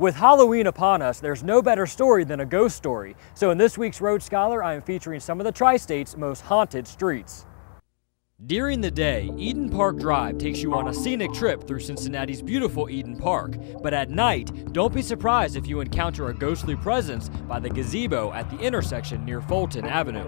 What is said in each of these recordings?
With Halloween upon us, there's no better story than a ghost story. So in this week's Road Scholar, I am featuring some of the Tri-State's most haunted streets. During the day, Eden Park Drive takes you on a scenic trip through Cincinnati's beautiful Eden Park. But at night, don't be surprised if you encounter a ghostly presence by the gazebo at the intersection near Fulton Avenue.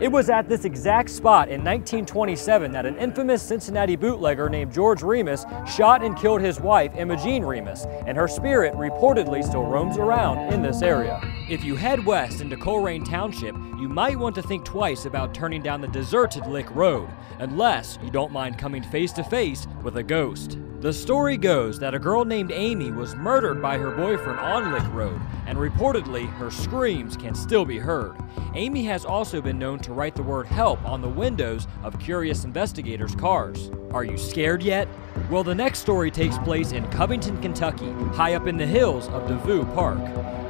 It was at this exact spot in 1927 that an infamous Cincinnati bootlegger named George Remus shot and killed his wife, Imogene Remus, and her spirit reportedly still roams around in this area. If you head west into Coleraine Township, you might want to think twice about turning down the deserted Lick Road, unless you don't mind coming face to face with a ghost. The story goes that a girl named Amy was murdered by her boyfriend on Lick Road, and reportedly her screams can still be heard. Amy has also been known to write the word help on the windows of curious investigators' cars. Are you scared yet? Well, the next story takes place in Covington, Kentucky, high up in the hills of Devou Park.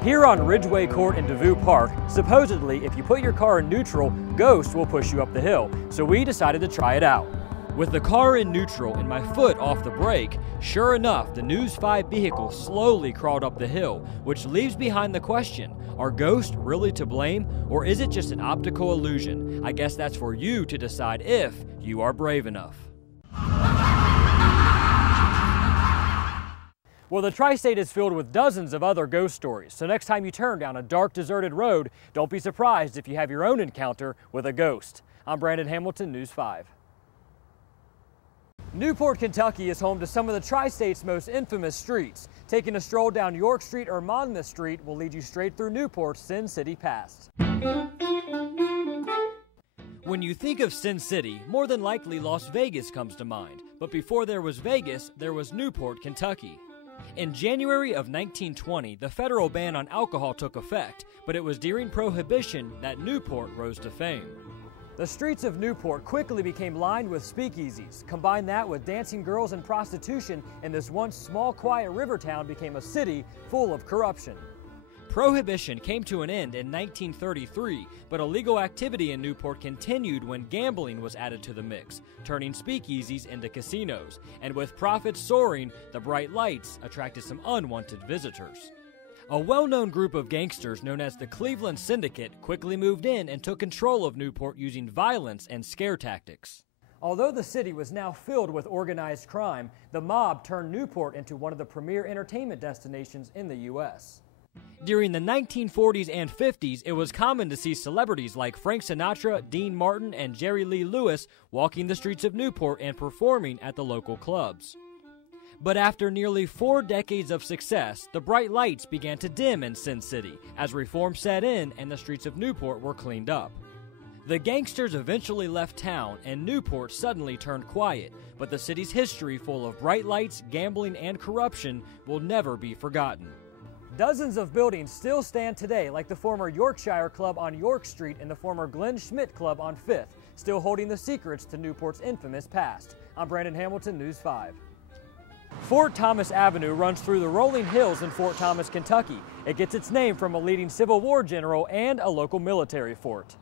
Here on Ridgeway Court in Devou Park, supposedly if you put your car in neutral, ghosts will push you up the hill, so we decided to try it out. With the car in neutral and my foot off the brake, sure enough, the News 5 vehicle slowly crawled up the hill, which leaves behind the question, are ghosts really to blame, or is it just an optical illusion? I guess that's for you to decide if you are brave enough. Well, the Tri-State is filled with dozens of other ghost stories, so next time you turn down a dark, deserted road, don't be surprised if you have your own encounter with a ghost. I'm Brandon Hamilton, News 5. Newport, Kentucky is home to some of the Tri-State's most infamous streets. Taking a stroll down York Street or Monmouth Street will lead you straight through Newport's Sin City past. When you think of Sin City, more than likely Las Vegas comes to mind. But before there was Vegas, there was Newport, Kentucky. In January of 1920, the federal ban on alcohol took effect, but it was during Prohibition that Newport rose to fame. The streets of Newport quickly became lined with speakeasies. Combine that with dancing girls and prostitution, and this once small, quiet river town became a city full of corruption. Prohibition came to an end in 1933, but illegal activity in Newport continued when gambling was added to the mix, turning speakeasies into casinos. And with profits soaring, the bright lights attracted some unwanted visitors. A well-known group of gangsters known as the Cleveland Syndicate quickly moved in and took control of Newport using violence and scare tactics. Although the city was now filled with organized crime, the mob turned Newport into one of the premier entertainment destinations in the U.S. During the 1940s and 50s, it was common to see celebrities like Frank Sinatra, Dean Martin, and Jerry Lee Lewis walking the streets of Newport and performing at the local clubs. But after nearly 4 decades of success, the bright lights began to dim in Sin City as reform set in and the streets of Newport were cleaned up. The gangsters eventually left town and Newport suddenly turned quiet, but the city's history full of bright lights, gambling, and corruption will never be forgotten. Dozens of buildings still stand today, like the former Yorkshire Club on York Street and the former Glenn Schmidt Club on 5th, still holding the secrets to Newport's infamous past. I'm Brandon Hamilton, News 5. Fort Thomas Avenue runs through the rolling hills in Fort Thomas, Kentucky. It gets its name from a leading Civil War general and a local military fort.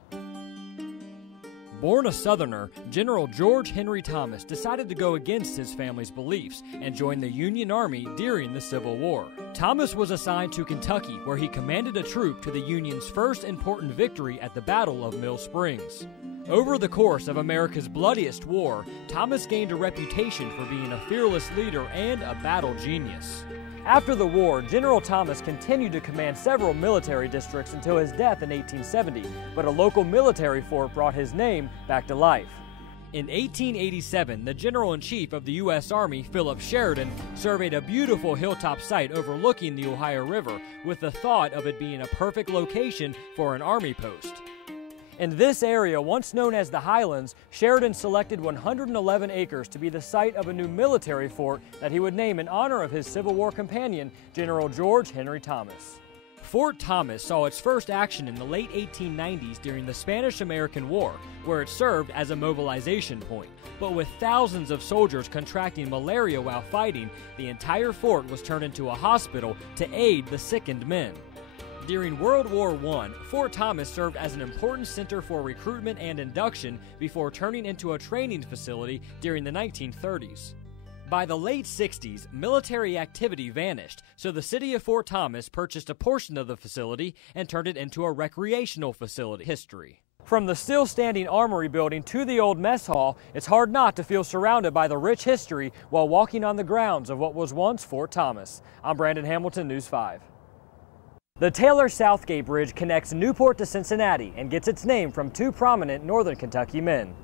Born a Southerner, General George Henry Thomas decided to go against his family's beliefs and join the Union Army during the Civil War. Thomas was assigned to Kentucky, where he commanded a troop to the Union's first important victory at the Battle of Mill Springs. Over the course of America's bloodiest war, Thomas gained a reputation for being a fearless leader and a battle genius. After the war, General Thomas continued to command several military districts until his death in 1870, but a local military fort brought his name back to life. In 1887, the General-in-Chief of the U.S. Army, Philip Sheridan, surveyed a beautiful hilltop site overlooking the Ohio River with the thought of it being a perfect location for an army post. In this area, once known as the Highlands, Sheridan selected 111 acres to be the site of a new military fort that he would name in honor of his Civil War companion, General George Henry Thomas. Fort Thomas saw its first action in the late 1890s during the Spanish-American War, where it served as a mobilization point. But with thousands of soldiers contracting malaria while fighting, the entire fort was turned into a hospital to aid the sickened men. During World War I, Fort Thomas served as an important center for recruitment and induction before turning into a training facility during the 1930s. By the late 60s, military activity vanished, so the city of Fort Thomas purchased a portion of the facility and turned it into a recreational facility. History. From the still-standing armory building to the old mess hall, it's hard not to feel surrounded by the rich history while walking on the grounds of what was once Fort Thomas. I'm Brandon Hamilton, News 5. The Taylor-Southgate Bridge connects Newport to Cincinnati and gets its name from two prominent Northern Kentucky men.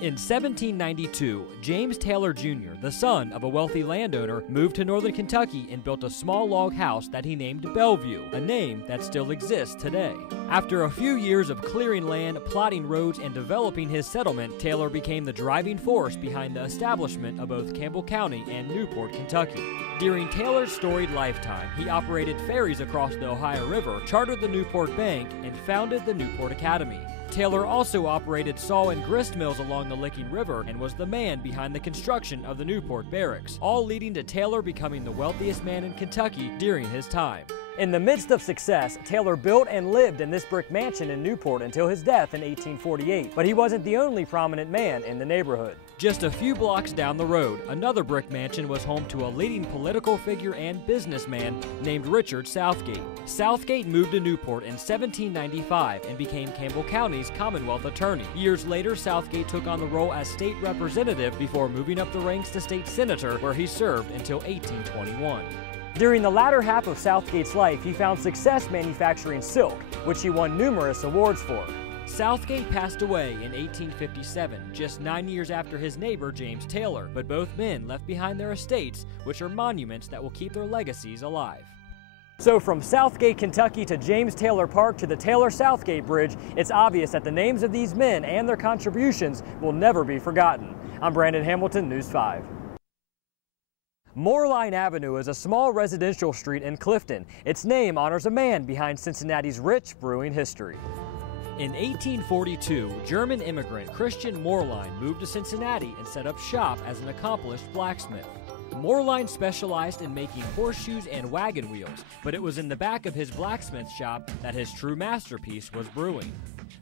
In 1792, James Taylor Jr., the son of a wealthy landowner, moved to Northern Kentucky and built a small log house that he named Bellevue, a name that still exists today. After a few years of clearing land, plotting roads, and developing his settlement, Taylor became the driving force behind the establishment of both Campbell County and Newport, Kentucky. During Taylor's storied lifetime, he operated ferries across the Ohio River, chartered the Newport Bank, and founded the Newport Academy. Taylor also operated saw and grist mills along the Licking River and was the man behind the construction of the Newport Barracks, all leading to Taylor becoming the wealthiest man in Kentucky during his time. In the midst of success, Taylor built and lived in this brick mansion in Newport until his death in 1848, but he wasn't the only prominent man in the neighborhood. Just a few blocks down the road, another brick mansion was home to a leading political figure and businessman named Richard Southgate. Southgate moved to Newport in 1795 and became Campbell County's Commonwealth attorney. Years later, Southgate took on the role as state representative before moving up the ranks to state senator, where he served until 1821. During the latter half of Southgate's life, he found success manufacturing silk, which he won numerous awards for. Southgate passed away in 1857, just 9 years after his neighbor James Taylor, but both men left behind their estates, which are monuments that will keep their legacies alive. So from Southgate, Kentucky to James Taylor Park to the Taylor-Southgate Bridge, it's obvious that the names of these men and their contributions will never be forgotten. I'm Brandon Hamilton, News 5. Moorline Avenue is a small residential street in Clifton. Its name honors a man behind Cincinnati's rich brewing history. In 1842, German immigrant Christian Moorline moved to Cincinnati and set up shop as an accomplished blacksmith. Moorline specialized in making horseshoes and wagon wheels, but it was in the back of his blacksmith shop that his true masterpiece was brewing.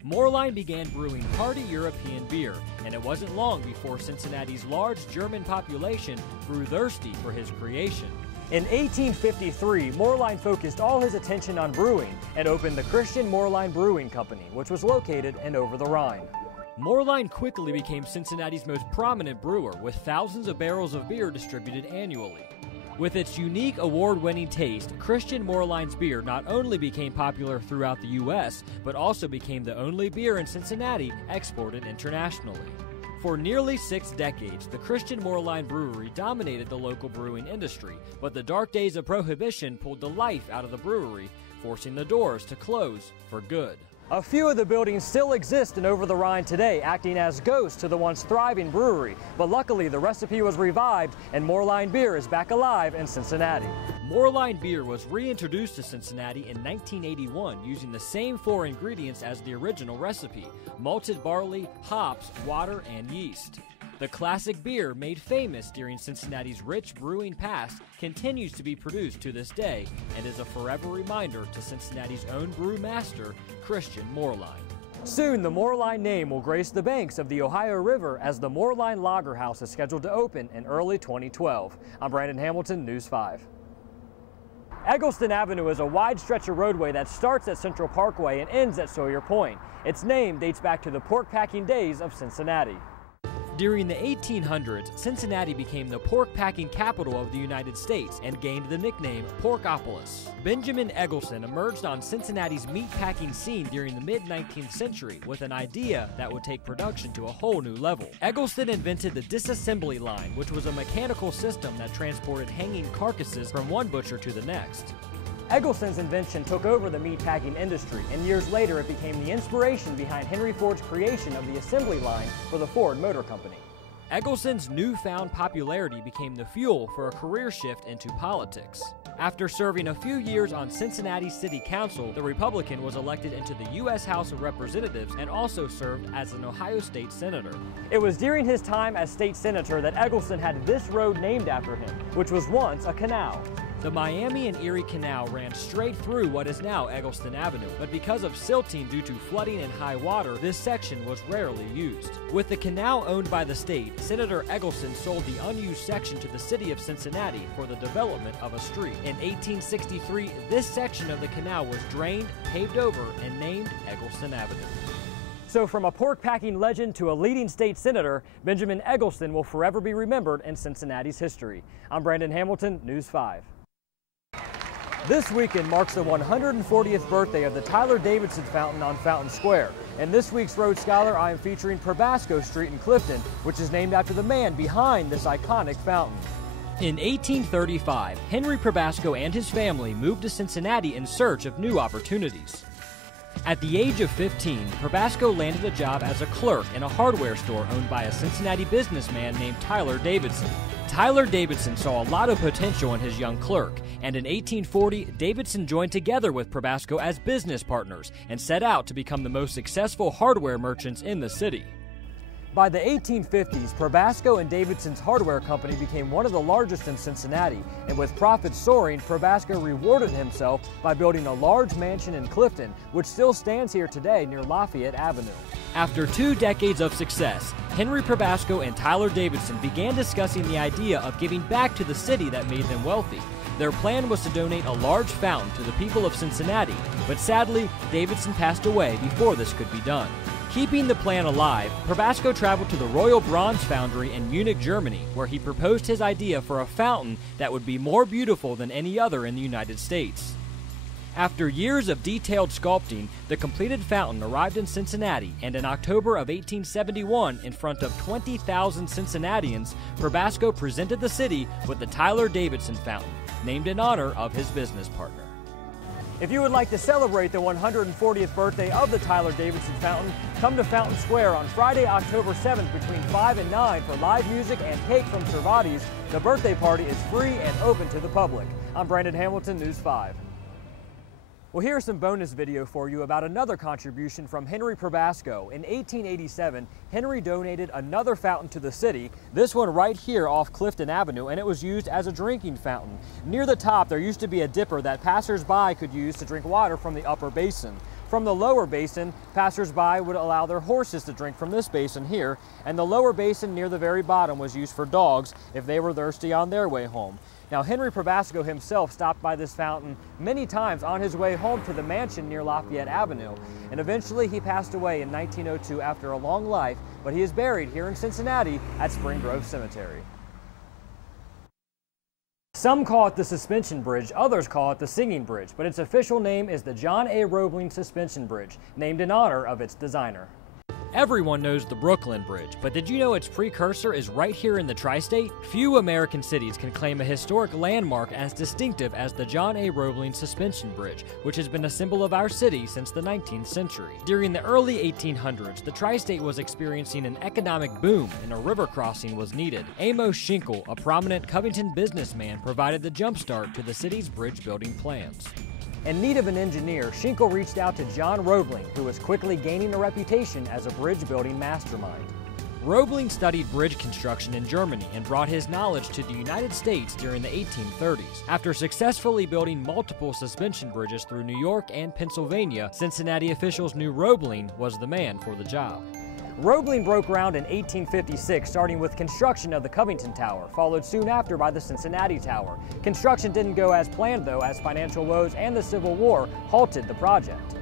Moorline began brewing hearty European beer, and it wasn't long before Cincinnati's large German population grew thirsty for his creation. In 1853, Moorline focused all his attention on brewing and opened the Christian Moorline Brewing Company, which was located in Over the Rhine. Moorline quickly became Cincinnati's most prominent brewer, with thousands of barrels of beer distributed annually. With its unique award-winning taste, Christian Moorline's beer not only became popular throughout the U.S., but also became the only beer in Cincinnati exported internationally. For nearly 6 decades, the Christian Moorline Brewery dominated the local brewing industry, but the dark days of Prohibition pulled the life out of the brewery, forcing the doors to close for good. A few of the buildings still exist in Over the Rhine today, acting as ghosts to the once thriving brewery, but luckily the recipe was revived and Moorline beer is back alive in Cincinnati. Moorline beer was reintroduced to Cincinnati in 1981 using the same 4 ingredients as the original recipe: malted barley, hops, water, and yeast. The classic beer, made famous during Cincinnati's rich brewing past, continues to be produced to this day and is a forever reminder to Cincinnati's own brewmaster, Christian Moorline. Soon, the Moorline name will grace the banks of the Ohio River as the Moorline Lager House is scheduled to open in early 2012. I'm Brandon Hamilton, News 5. Eggleston Avenue is a wide stretch of roadway that starts at Central Parkway and ends at Sawyer Point. Its name dates back to the pork packing days of Cincinnati. During the 1800s, Cincinnati became the pork packing capital of the United States and gained the nickname Porkopolis. Benjamin Eggleston emerged on Cincinnati's meat packing scene during the mid-19th century with an idea that would take production to a whole new level. Eggleston invented the disassembly line, which was a mechanical system that transported hanging carcasses from one butcher to the next. Eggleston's invention took over the meatpacking industry, and years later it became the inspiration behind Henry Ford's creation of the assembly line for the Ford Motor Company. Eggleston's newfound popularity became the fuel for a career shift into politics. After serving a few years on Cincinnati City Council, the Republican was elected into the U.S. House of Representatives and also served as an Ohio State Senator. It was during his time as state senator that Eggleston had this road named after him, which was once a canal. The Miami and Erie Canal ran straight through what is now Eggleston Avenue, but because of silting due to flooding and high water, this section was rarely used. With the canal owned by the state, Senator Eggleston sold the unused section to the city of Cincinnati for the development of a street. In 1863, this section of the canal was drained, paved over, and named Eggleston Avenue. So from a pork packing legend to a leading state senator, Benjamin Eggleston will forever be remembered in Cincinnati's history. I'm Brandon Hamilton, News 5. This weekend marks the 140th birthday of the Tyler Davidson Fountain on Fountain Square. In this week's Road Scholar, I am featuring Probasco Street in Clifton, which is named after the man behind this iconic fountain. In 1835, Henry Probasco and his family moved to Cincinnati in search of new opportunities. At the age of 15, Probasco landed a job as a clerk in a hardware store owned by a Cincinnati businessman named Tyler Davidson. Tyler Davidson saw a lot of potential in his young clerk, and in 1840, Davidson joined together with Probasco as business partners and set out to become the most successful hardware merchants in the city. By the 1850s, Probasco and Davidson's hardware company became one of the largest in Cincinnati, and with profits soaring, Probasco rewarded himself by building a large mansion in Clifton, which still stands here today near Lafayette Avenue. After 2 decades of success, Henry Probasco and Tyler Davidson began discussing the idea of giving back to the city that made them wealthy. Their plan was to donate a large fountain to the people of Cincinnati, but sadly, Davidson passed away before this could be done. Keeping the plan alive, Probasco traveled to the Royal Bronze Foundry in Munich, Germany, where he proposed his idea for a fountain that would be more beautiful than any other in the United States. After years of detailed sculpting, the completed fountain arrived in Cincinnati, and in October of 1871, in front of 20,000 Cincinnatians, Probasco presented the city with the Tyler Davidson Fountain, named in honor of his business partner. If you would like to celebrate the 140th birthday of the Tyler Davidson Fountain, come to Fountain Square on Friday, October 7th between 5 and 9 for live music and cake from Cervati's. The birthday party is free and open to the public. I'm Brandon Hamilton, News 5. Well, here's some bonus video for you about another contribution from Henry Probasco. In 1887, Henry donated another fountain to the city, this one right here off Clifton Avenue, and it was used as a drinking fountain. Near the top, there used to be a dipper that passers-by could use to drink water from the upper basin. From the lower basin, passers-by would allow their horses to drink from this basin here, and the lower basin near the very bottom was used for dogs if they were thirsty on their way home. Now, Henry Probasco himself stopped by this fountain many times on his way home to the mansion near Lafayette Avenue, and eventually he passed away in 1902 after a long life, but he is buried here in Cincinnati at Spring Grove Cemetery. Some call it the Suspension Bridge, others call it the Singing Bridge, but its official name is the John A. Roebling Suspension Bridge, named in honor of its designer. Everyone knows the Brooklyn Bridge, but did you know its precursor is right here in the tri-state? Few American cities can claim a historic landmark as distinctive as the John A. Roebling Suspension Bridge, which has been a symbol of our city since the 19th century. During the early 1800s, the tri-state was experiencing an economic boom and a river crossing was needed. Amos Schinkel, a prominent Covington businessman, provided the jumpstart to the city's bridge building plans. In need of an engineer, Schinkel reached out to John Roebling, who was quickly gaining a reputation as a bridge-building mastermind. Roebling studied bridge construction in Germany and brought his knowledge to the United States during the 1830s. After successfully building multiple suspension bridges through New York and Pennsylvania, Cincinnati officials knew Roebling was the man for the job. Roebling broke ground in 1856, starting with construction of the Covington Tower, followed soon after by the Cincinnati Tower. Construction didn't go as planned, though, as financial woes and the Civil War halted the project.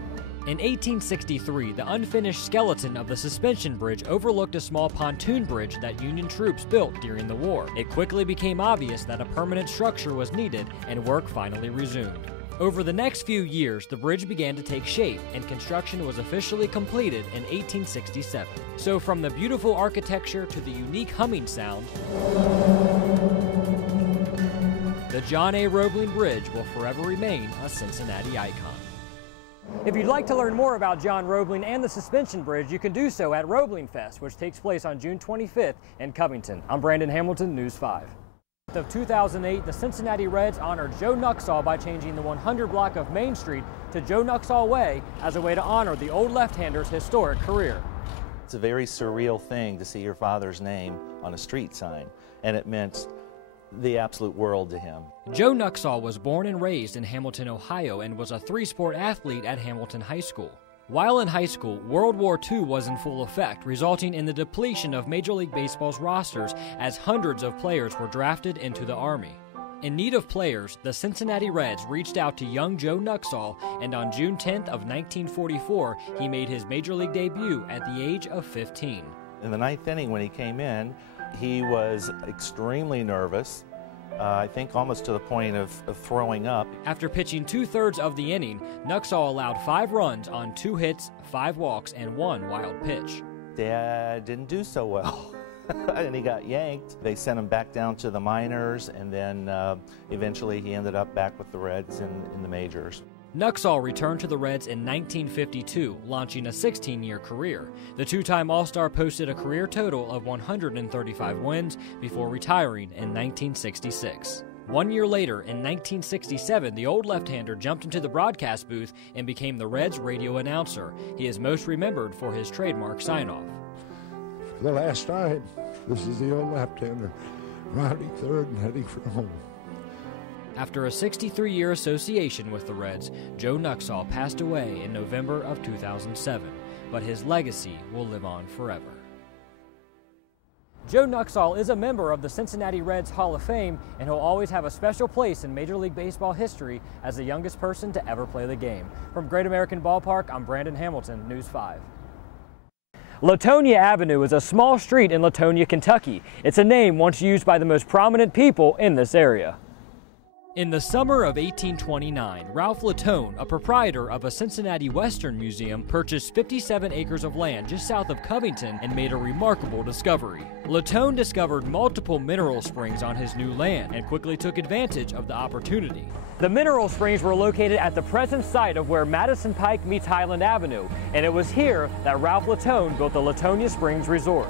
In 1863, the unfinished skeleton of the suspension bridge overlooked a small pontoon bridge that Union troops built during the war. It quickly became obvious that a permanent structure was needed, and work finally resumed. Over the next few years, the bridge began to take shape, and construction was officially completed in 1867. So from the beautiful architecture to the unique humming sound, the John A. Roebling Bridge will forever remain a Cincinnati icon. If you'd like to learn more about John Roebling and the Suspension Bridge, you can do so at Roebling Fest, which takes place on June 25th in Covington. I'm Brandon Hamilton, News 5. Of 2008, the Cincinnati Reds honored Joe Nuxall by changing the 100 block of Main Street to Joe Nuxall Way as a way to honor the old left-hander's historic career. It's a very surreal thing to see your father's name on a street sign, and it meant the absolute world to him. Joe Nuxall was born and raised in Hamilton, Ohio, and was a three-sport athlete at Hamilton High School. While in high school, World War II was in full effect, resulting in the depletion of Major League Baseball's rosters as hundreds of players were drafted into the Army. In need of players, the Cincinnati Reds reached out to young Joe Nuxall, and on June 10th of 1944, he made his Major League debut at the age of 15. In the ninth inning when he came in, he was extremely nervous. I think almost to the point of throwing up. After pitching 2/3 of the inning, Nuxall allowed 5 runs on 2 hits, 5 walks, and 1 wild pitch. Dad didn't do so well, and he got yanked. They sent him back down to the minors, and then eventually he ended up back with the Reds in the majors. Nuxall returned to the Reds in 1952, launching a 16-year career. The two-time All-Star posted a career total of 135 wins before retiring in 1966. 1 year later, in 1967, the old left-hander jumped into the broadcast booth and became the Reds' radio announcer. He is most remembered for his trademark sign-off. For the last time, this is the old left-hander, rounding third and heading for home. After a 63-year association with the Reds, Joe Nuxall passed away in November of 2007, but his legacy will live on forever. Joe Nuxall is a member of the Cincinnati Reds Hall of Fame, and he'll always have a special place in Major League Baseball history as the youngest person to ever play the game. From Great American Ballpark, I'm Brandon Hamilton, News 5. Latonia Avenue is a small street in Latonia, Kentucky. It's a name once used by the most prominent people in this area. In the summer of 1829, Ralph Latone, a proprietor of a Cincinnati Western Museum, purchased 57 acres of land just south of Covington and made a remarkable discovery. Latone discovered multiple mineral springs on his new land and quickly took advantage of the opportunity. The mineral springs were located at the present site of where Madison Pike meets Highland Avenue, and it was here that Ralph Latone built the Latonia Springs Resort.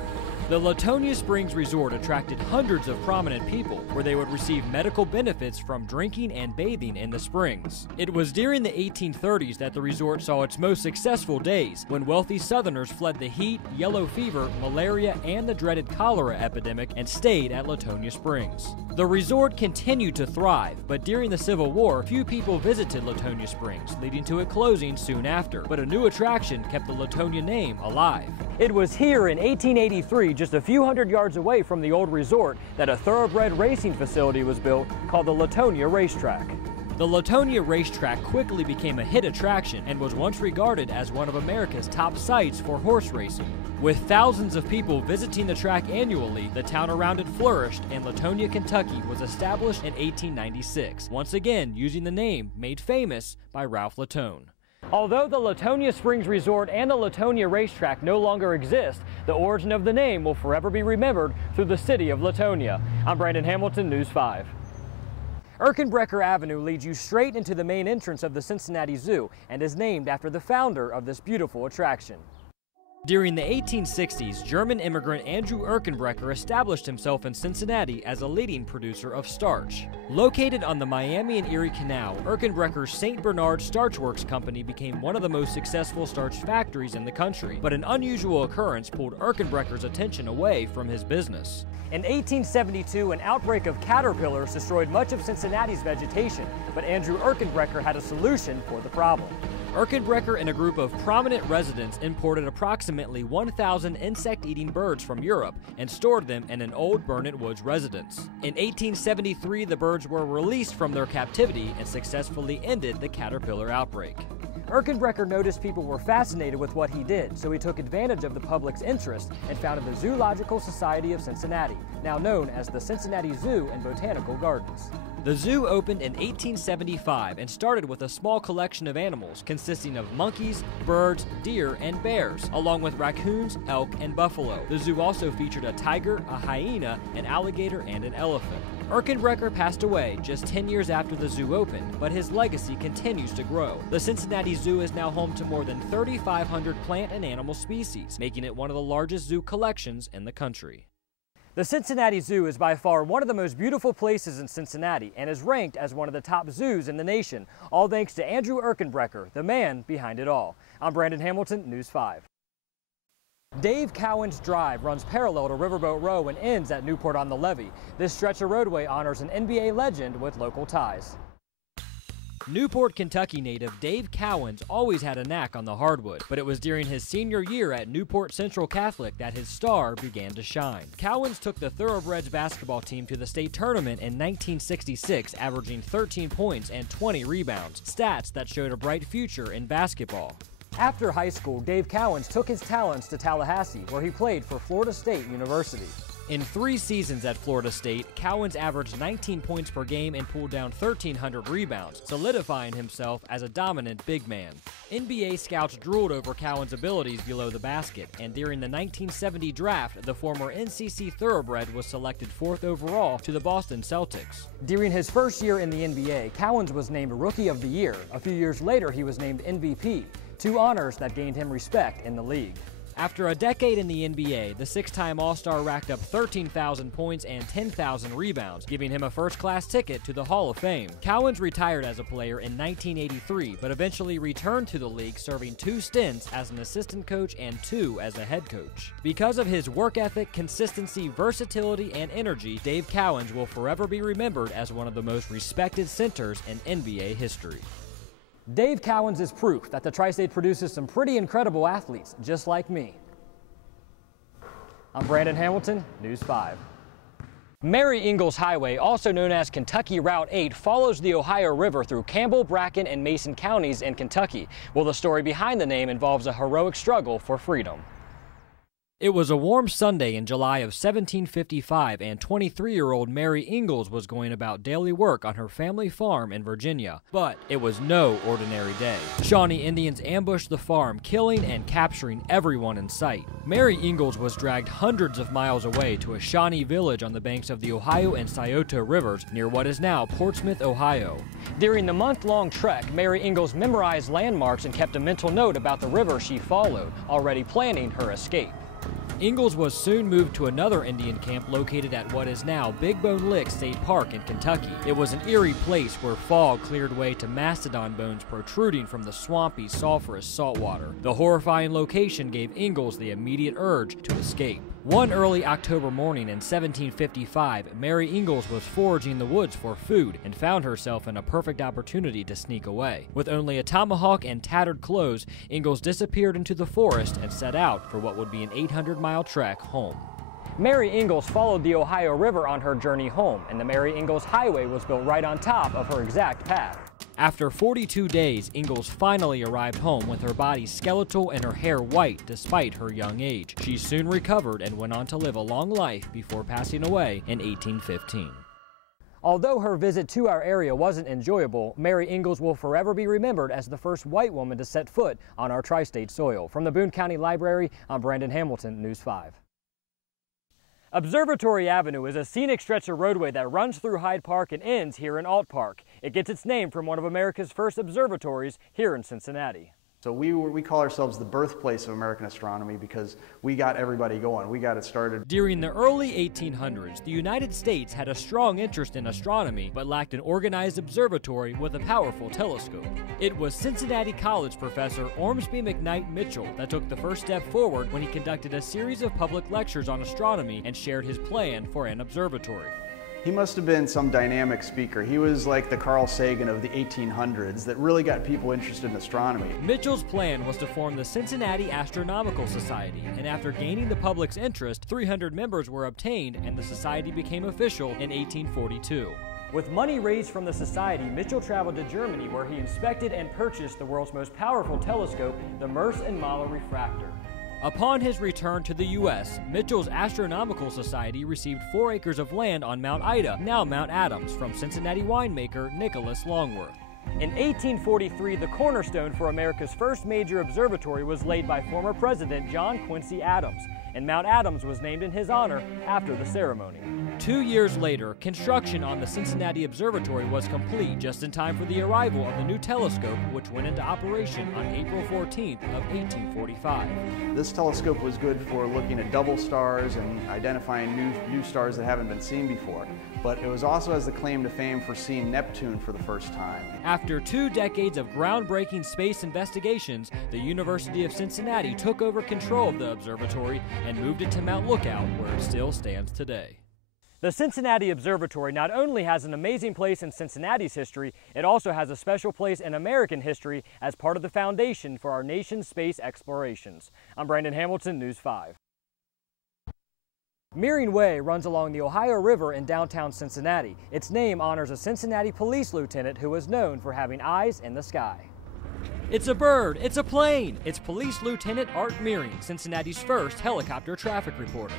The Latonia Springs Resort attracted hundreds of prominent people where they would receive medical benefits from drinking and bathing in the springs. It was during the 1830s that the resort saw its most successful days, when wealthy Southerners fled the heat, yellow fever, malaria, and the dreaded cholera epidemic and stayed at Latonia Springs. The resort continued to thrive, but during the Civil War, few people visited Latonia Springs, leading to it closing soon after. But a new attraction kept the Latonia name alive. It was here in 1883, just a few hundred yards away from the old resort, that a thoroughbred racing facility was built called the Latonia Racetrack. The Latonia Racetrack quickly became a hit attraction and was once regarded as one of America's top sites for horse racing. With thousands of people visiting the track annually, the town around it flourished, and Latonia, Kentucky was established in 1896, once again using the name made famous by Ralph Latone. Although the Latonia Springs Resort and the Latonia Racetrack no longer exist, the origin of the name will forever be remembered through the city of Latonia. I'm Brandon Hamilton, News 5. Erkenbrecher Avenue leads you straight into the main entrance of the Cincinnati Zoo and is named after the founder of this beautiful attraction. During the 1860s, German immigrant Andrew Erkenbrecher established himself in Cincinnati as a leading producer of starch. Located on the Miami and Erie Canal, Erkenbrecher's St. Bernard Starch Works Company became one of the most successful starch factories in the country, but an unusual occurrence pulled Erkenbrecher's attention away from his business. In 1872, an outbreak of caterpillars destroyed much of Cincinnati's vegetation, but Andrew Erkenbrecher had a solution for the problem. Erkenbrecher and a group of prominent residents imported approximately 1,000 insect-eating birds from Europe and stored them in an old Burnet Woods residence. In 1873, the birds were released from their captivity and successfully ended the caterpillar outbreak. Erkenbrecher noticed people were fascinated with what he did, so he took advantage of the public's interest and founded the Zoological Society of Cincinnati, now known as the Cincinnati Zoo and Botanical Gardens. The zoo opened in 1875 and started with a small collection of animals consisting of monkeys, birds, deer, and bears, along with raccoons, elk, and buffalo. The zoo also featured a tiger, a hyena, an alligator, and an elephant. Erkenbrecher passed away just 10 years after the zoo opened, but his legacy continues to grow. The Cincinnati Zoo is now home to more than 3,500 plant and animal species, making it one of the largest zoo collections in the country. The Cincinnati Zoo is by far one of the most beautiful places in Cincinnati and is ranked as one of the top zoos in the nation, all thanks to Andrew Erkenbrecher, the man behind it all. I'm Brandon Hamilton, News 5. Dave Cowan's Drive runs parallel to Riverboat Row and ends at Newport on the Levee. This stretch of roadway honors an NBA legend with local ties. Newport, Kentucky native Dave Cowens always had a knack on the hardwood, but it was during his senior year at Newport Central Catholic that his star began to shine. Cowens took the Thoroughbreds basketball team to the state tournament in 1966, averaging 13 points and 20 rebounds, stats that showed a bright future in basketball. After high school, Dave Cowens took his talents to Tallahassee, where he played for Florida State University. In 3 seasons at Florida State, Cowens averaged 19 points per game and pulled down 1,300 rebounds, solidifying himself as a dominant big man. NBA scouts drooled over Cowens' abilities below the basket, and during the 1970 draft, the former NCC Thoroughbred was selected 4th overall to the Boston Celtics. During his first year in the NBA, Cowens was named Rookie of the Year. A few years later, he was named MVP, 2 honors that gained him respect in the league. After a decade in the NBA, the 6-time All-Star racked up 13,000 points and 10,000 rebounds, giving him a first-class ticket to the Hall of Fame. Cowens retired as a player in 1983, but eventually returned to the league, serving 2 stints as an assistant coach and 2 as a head coach. Because of his work ethic, consistency, versatility, and energy, Dave Cowens will forever be remembered as one of the most respected centers in NBA history. Dave Cowens is proof that the Tri-State produces some pretty incredible athletes, just like me. I'm Brandon Hamilton, News 5. Mary Ingalls Highway, also known as Kentucky Route 8, follows the Ohio River through Campbell, Bracken, and Mason counties in Kentucky. Well, the story behind the name involves a heroic struggle for freedom. It was a warm Sunday in July of 1755, and 23-year-old Mary Ingalls was going about daily work on her family farm in Virginia. But it was no ordinary day. Shawnee Indians ambushed the farm, killing and capturing everyone in sight. Mary Ingalls was dragged hundreds of miles away to a Shawnee village on the banks of the Ohio and Scioto rivers near what is now Portsmouth, Ohio. During the month-long trek, Mary Ingalls memorized landmarks and kept a mental note about the river she followed, already planning her escape. Ingalls was soon moved to another Indian camp located at what is now Big Bone Lick State Park in Kentucky. It was an eerie place where fog cleared way to mastodon bones protruding from the swampy, sulfurous saltwater. The horrifying location gave Ingalls the immediate urge to escape. One early October morning in 1755, Mary Ingalls was foraging the woods for food and found herself in a perfect opportunity to sneak away. With only a tomahawk and tattered clothes, Ingalls disappeared into the forest and set out for what would be an 800-mile trek home. Mary Ingalls followed the Ohio River on her journey home, and the Mary Ingalls Highway was built right on top of her exact path. After 42 days, Ingalls finally arrived home with her body skeletal and her hair white despite her young age. She soon recovered and went on to live a long life before passing away in 1815. Although her visit to our area wasn't enjoyable, Mary Ingalls will forever be remembered as the first white woman to set foot on our tri-state soil. From the Boone County Library, I'm Brandon Hamilton, News 5. Observatory Avenue is a scenic stretch of roadway that runs through Hyde Park and ends here in Alt Park. It gets its name from one of America's first observatories here in Cincinnati. So we call ourselves the birthplace of American astronomy because we got everybody going. We got it started. During the early 1800s, the United States had a strong interest in astronomy, but lacked an organized observatory with a powerful telescope. It was Cincinnati College professor Ormsby McKnight Mitchell that took the first step forward when he conducted a series of public lectures on astronomy and shared his plan for an observatory. He must have been some dynamic speaker. He was like the Carl Sagan of the 1800s that really got people interested in astronomy. Mitchell's plan was to form the Cincinnati Astronomical Society, and after gaining the public's interest, 300 members were obtained and the society became official in 1842. With money raised from the society, Mitchell traveled to Germany where he inspected and purchased the world's most powerful telescope, the Merce and Mahler refractor. Upon his return to the U.S., Mitchell's Astronomical Society received 4 acres of land on Mount Ida, now Mount Adams, from Cincinnati winemaker Nicholas Longworth. In 1843, the cornerstone for America's first major observatory was laid by former President John Quincy Adams, and Mount Adams was named in his honor after the ceremony. 2 years later, construction on the Cincinnati Observatory was complete just in time for the arrival of the new telescope, which went into operation on April 14th of 1845. This telescope was good for looking at double stars and identifying new stars that haven't been seen before. but it was also has the claim to fame for seeing Neptune for the first time. After 2 decades of groundbreaking space investigations, the University of Cincinnati took over control of the observatory and moved it to Mount Lookout, where it still stands today. The Cincinnati Observatory not only has an amazing place in Cincinnati's history, it also has a special place in American history as part of the foundation for our nation's space explorations. I'm Brandon Hamilton, News 5. Meering Way runs along the Ohio River in downtown Cincinnati. Its name honors a Cincinnati police lieutenant who was known for having eyes in the sky. It's a bird, it's a plane. It's Police Lieutenant Art Meering, Cincinnati's first helicopter traffic reporter.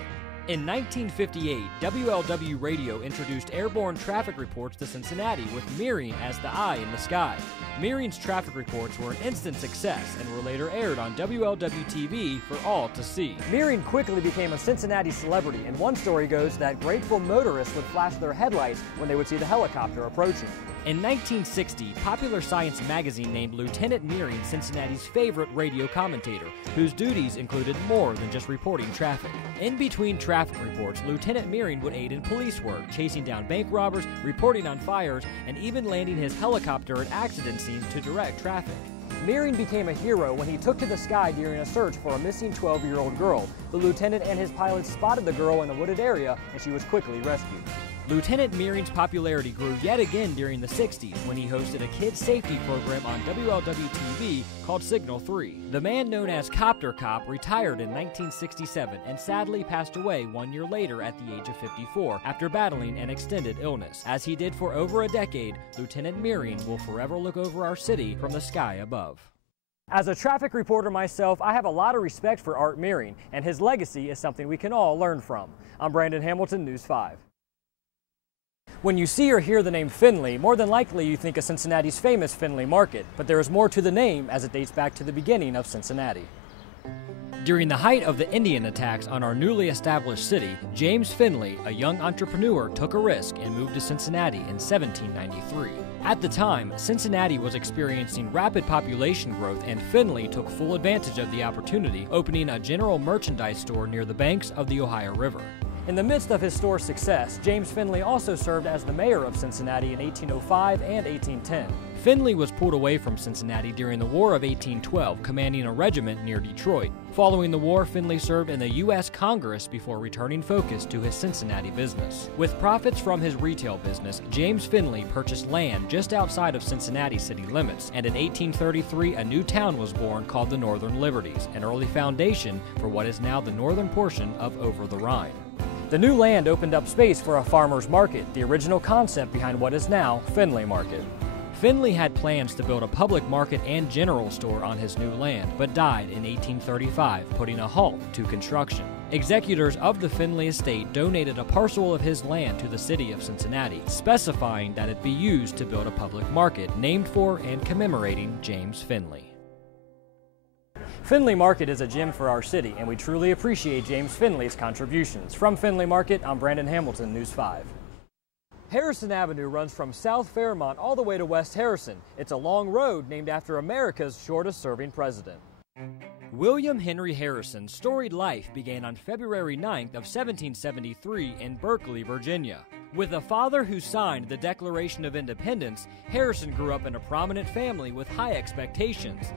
In 1958, WLW Radio introduced airborne traffic reports to Cincinnati with Meering as the eye in the sky. Meering's traffic reports were an instant success and were later aired on WLW-TV for all to see. Meering quickly became a Cincinnati celebrity, and one story goes that grateful motorists would flash their headlights when they would see the helicopter approaching. In 1960, Popular Science magazine named Lieutenant Meering Cincinnati's favorite radio commentator, whose duties included more than just reporting traffic. In between traffic reports, Lieutenant Meering would aid in police work, chasing down bank robbers, reporting on fires, and even landing his helicopter at accident scenes to direct traffic. Meering became a hero when he took to the sky during a search for a missing 12-year-old girl. The lieutenant and his pilots spotted the girl in a wooded area, and she was quickly rescued. Lieutenant Meering's popularity grew yet again during the 60s when he hosted a kids safety program on WLW-TV called Signal 3. The man known as Copter Cop retired in 1967 and sadly passed away 1 year later at the age of 54 after battling an extended illness. As he did for over a decade, Lieutenant Meering will forever look over our city from the sky above. As a traffic reporter myself, I have a lot of respect for Art Meering, and his legacy is something we can all learn from. I'm Brandon Hamilton, News 5. When you see or hear the name Findlay, more than likely you think of Cincinnati's famous Findlay Market, but there is more to the name as it dates back to the beginning of Cincinnati. During the height of the Indian attacks on our newly established city, James Findlay, a young entrepreneur, took a risk and moved to Cincinnati in 1793. At the time, Cincinnati was experiencing rapid population growth, and Findlay took full advantage of the opportunity, opening a general merchandise store near the banks of the Ohio River. In the midst of his store's success, James Findlay also served as the mayor of Cincinnati in 1805 and 1810. Findlay was pulled away from Cincinnati during the War of 1812, commanding a regiment near Detroit. Following the war, Findlay served in the U.S. Congress before returning focus to his Cincinnati business. With profits from his retail business, James Findlay purchased land just outside of Cincinnati city limits, and in 1833 a new town was born called the Northern Liberties, an early foundation for what is now the northern portion of Over the Rhine. The new land opened up space for a farmer's market, the original concept behind what is now Findlay Market. Findlay had plans to build a public market and general store on his new land, but died in 1835, putting a halt to construction. Executors of the Findlay estate donated a parcel of his land to the city of Cincinnati, specifying that it be used to build a public market named for and commemorating James Findlay. Findlay Market is a gem for our city, and we truly appreciate James Findlay's contributions. From Findlay Market, I'm Brandon Hamilton, News 5. Harrison Avenue runs from South Fairmont all the way to West Harrison. It's a long road named after America's shortest-serving president. William Henry Harrison's storied life began on February 9th of 1773 in Berkeley, Virginia. With a father who signed the Declaration of Independence, Harrison grew up in a prominent family with high expectations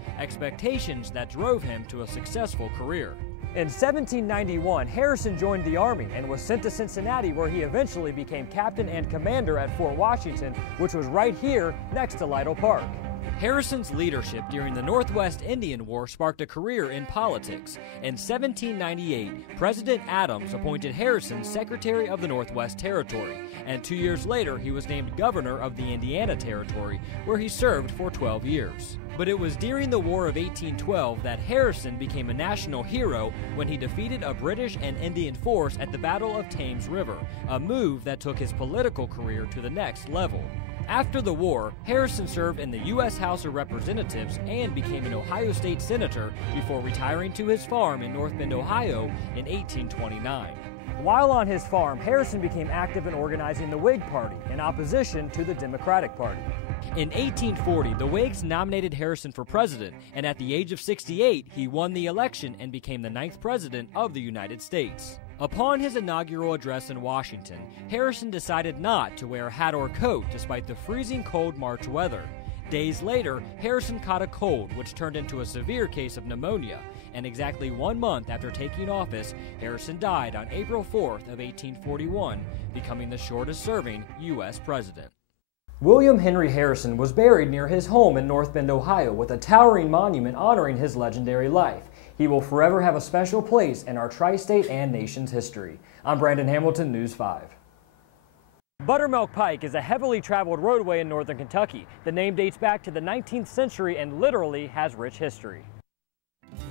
that drove him to a successful career. In 1791, Harrison joined the Army and was sent to Cincinnati, where he eventually became captain and commander at Fort Washington, which was right here next to Lytle Park. Harrison's leadership during the Northwest Indian War sparked a career in politics. In 1798, President Adams appointed Harrison Secretary of the Northwest Territory, and 2 years later he was named governor of the Indiana Territory, where he served for 12 years. But it was during the War of 1812 that Harrison became a national hero when he defeated a British and Indian force at the Battle of Thames River, a move that took his political career to the next level. After the war, Harrison served in the U.S. House of Representatives and became an Ohio State Senator before retiring to his farm in North Bend, Ohio in 1829. While on his farm, Harrison became active in organizing the Whig Party in opposition to the Democratic Party. In 1840, the Whigs nominated Harrison for president, and at the age of 68, he won the election and became the 9th president of the United States. Upon his inaugural address in Washington, Harrison decided not to wear a hat or coat despite the freezing cold March weather. Days later, Harrison caught a cold, which turned into a severe case of pneumonia, and exactly 1 month after taking office, Harrison died on April 4th of 1841, becoming the shortest-serving U.S. president. William Henry Harrison was buried near his home in North Bend, Ohio, with a towering monument honoring his legendary life. He will forever have a special place in our tri-state and nation's history. I'm Brandon Hamilton, News 5. Buttermilk Pike is a heavily traveled roadway in northern Kentucky. The name dates back to the 19th century and literally has rich history.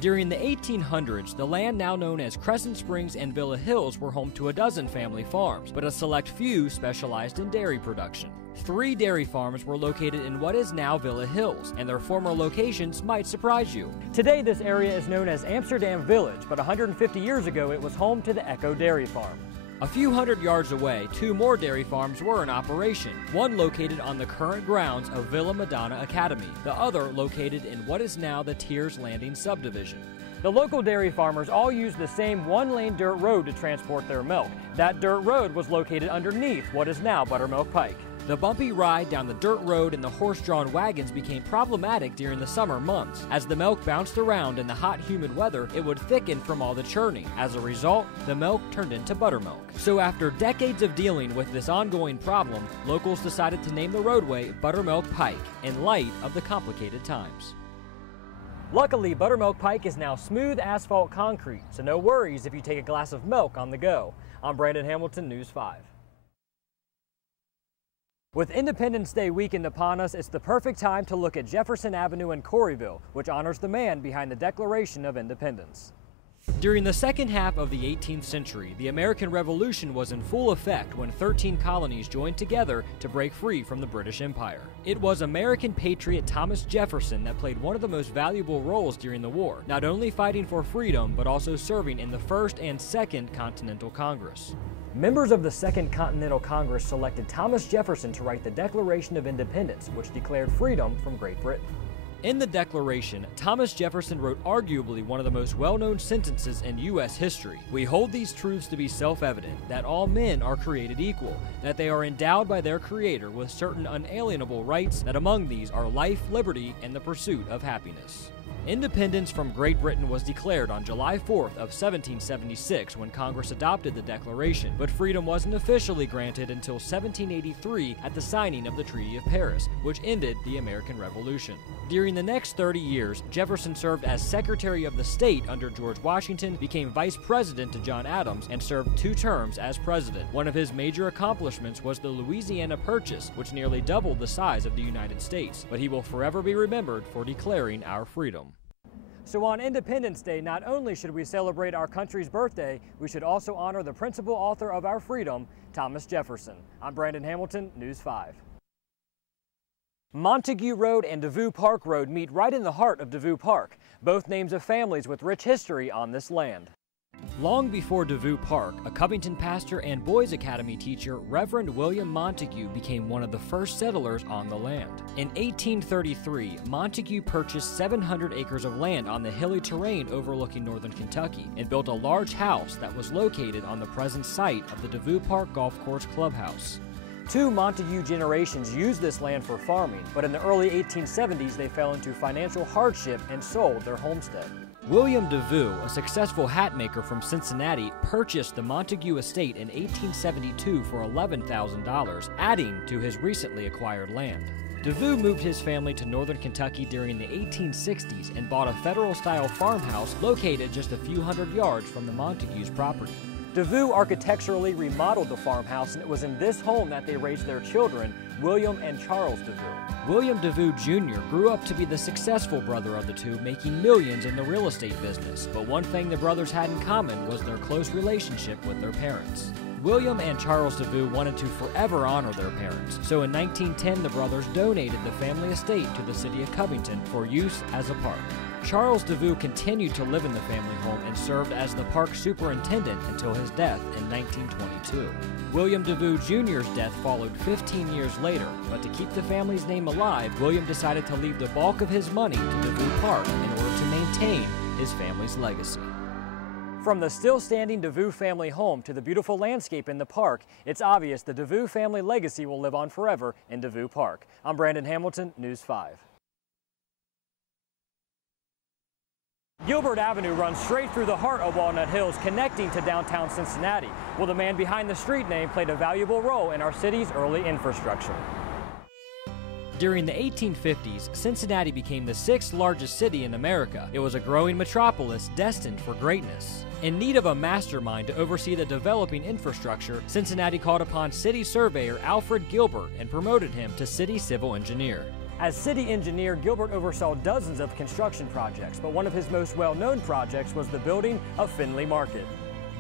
During the 1800s, the land now known as Crescent Springs and Villa Hills were home to a dozen family farms, but a select few specialized in dairy production. 3 dairy farms were located in what is now Villa Hills, and their former locations might surprise you. Today, this area is known as Amsterdam Village, but 150 years ago, it was home to the Echo Dairy Farm. A few hundred yards away, 2 more dairy farms were in operation, one located on the current grounds of Villa Madonna Academy, the other located in what is now the Tiers Landing subdivision. The local dairy farmers all used the same 1-lane dirt road to transport their milk. That dirt road was located underneath what is now Buttermilk Pike. The bumpy ride down the dirt road and the horse-drawn wagons became problematic during the summer months. As the milk bounced around in the hot, humid weather, it would thicken from all the churning. As a result, the milk turned into buttermilk. So after decades of dealing with this ongoing problem, locals decided to name the roadway Buttermilk Pike in light of the complicated times. Luckily, Buttermilk Pike is now smooth asphalt concrete, so no worries if you take a glass of milk on the go. I'm Brandon Hamilton, News 5. With Independence Day weekend upon us, it's the perfect time to look at Jefferson Avenue in Corryville, which honors the man behind the Declaration of Independence. During the second half of the 18th century, the American Revolution was in full effect when 13 colonies joined together to break free from the British Empire. It was American patriot Thomas Jefferson that played one of the most valuable roles during the war, not only fighting for freedom, but also serving in the First and Second Continental Congress. Members of the Second Continental Congress selected Thomas Jefferson to write the Declaration of Independence, which declared freedom from Great Britain. In the Declaration, Thomas Jefferson wrote arguably one of the most well-known sentences in U.S. history. We hold these truths to be self-evident, that all men are created equal, that they are endowed by their Creator with certain unalienable rights, that among these are life, liberty, and the pursuit of happiness. Independence from Great Britain was declared on July 4th of 1776 when Congress adopted the Declaration, but freedom wasn't officially granted until 1783 at the signing of the Treaty of Paris, which ended the American Revolution. During the next 30 years, Jefferson served as Secretary of the State under George Washington, became Vice President to John Adams, and served 2 terms as President. One of his major accomplishments was the Louisiana Purchase, which nearly doubled the size of the United States, but he will forever be remembered for declaring our freedom. So on Independence Day, not only should we celebrate our country's birthday, we should also honor the principal author of our freedom, Thomas Jefferson. I'm Brandon Hamilton, News 5. Montague Road and DeVue Park Road meet right in the heart of DeVue Park, both names of families with rich history on this land. Long before DeVue Park, a Covington pastor and Boys Academy teacher, Reverend William Montague, became one of the first settlers on the land. In 1833, Montague purchased 700 acres of land on the hilly terrain overlooking northern Kentucky and built a large house that was located on the present site of the DeVue Park Golf Course Clubhouse. 2 Montague generations used this land for farming, but in the early 1870s they fell into financial hardship and sold their homestead. William DeVue, a successful hat maker from Cincinnati, purchased the Montague estate in 1872 for $11,000, adding to his recently acquired land. DeVue moved his family to northern Kentucky during the 1860s and bought a federal-style farmhouse located just a few hundred yards from the Montagues' property. DeVue architecturally remodeled the farmhouse, and it was in this home that they raised their children, William and Charles DeVue. William DeVue Jr. grew up to be the successful brother of the two, making millions in the real estate business. But one thing the brothers had in common was their close relationship with their parents. William and Charles DeVue wanted to forever honor their parents, so in 1910 the brothers donated the family estate to the city of Covington for use as a park. Charles DeVue continued to live in the family home and served as the park superintendent until his death in 1922. William DeVue Jr.'s death followed 15 years later, but to keep the family's name alive, William decided to leave the bulk of his money to DeVue Park in order to maintain his family's legacy. From the still-standing DeVue family home to the beautiful landscape in the park, it's obvious the DeVue family legacy will live on forever in DeVue Park. I'm Brandon Hamilton, News 5. Gilbert Avenue runs straight through the heart of Walnut Hills, connecting to downtown Cincinnati. Well, the man behind the street name played a valuable role in our city's early infrastructure. During the 1850s, Cincinnati became the 6th largest city in America. It was a growing metropolis destined for greatness. In need of a mastermind to oversee the developing infrastructure, Cincinnati called upon city surveyor Alfred Gilbert and promoted him to city civil engineer. As city engineer, Gilbert oversaw dozens of construction projects, but one of his most well-known projects was the building of Findlay Market.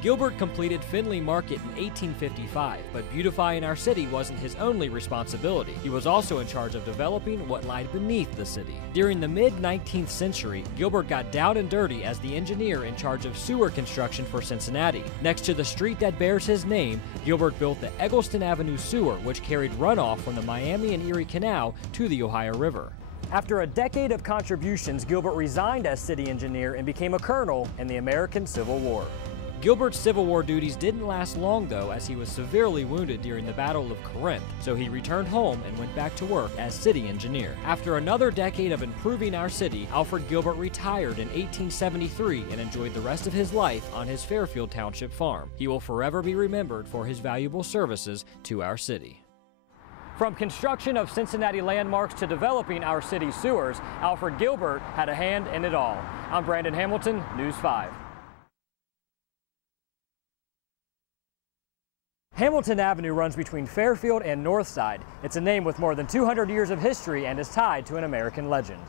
Gilbert completed Findlay Market in 1855, but beautifying our city wasn't his only responsibility. He was also in charge of developing what lied beneath the city. During the mid-19th century, Gilbert got down and dirty as the engineer in charge of sewer construction for Cincinnati. Next to the street that bears his name, Gilbert built the Eggleston Avenue sewer, which carried runoff from the Miami and Erie Canal to the Ohio River. After a decade of contributions, Gilbert resigned as city engineer and became a colonel in the American Civil War. Gilbert's Civil War duties didn't last long, though, as he was severely wounded during the Battle of Corinth, so he returned home and went back to work as city engineer. After another decade of improving our city, Alfred Gilbert retired in 1873 and enjoyed the rest of his life on his Fairfield Township farm. He will forever be remembered for his valuable services to our city. From construction of Cincinnati landmarks to developing our city's sewers, Alfred Gilbert had a hand in it all. I'm Brandon Hamilton, News 5. Hamilton Avenue runs between Fairfield and Northside. It's a name with more than 200 years of history and is tied to an American legend.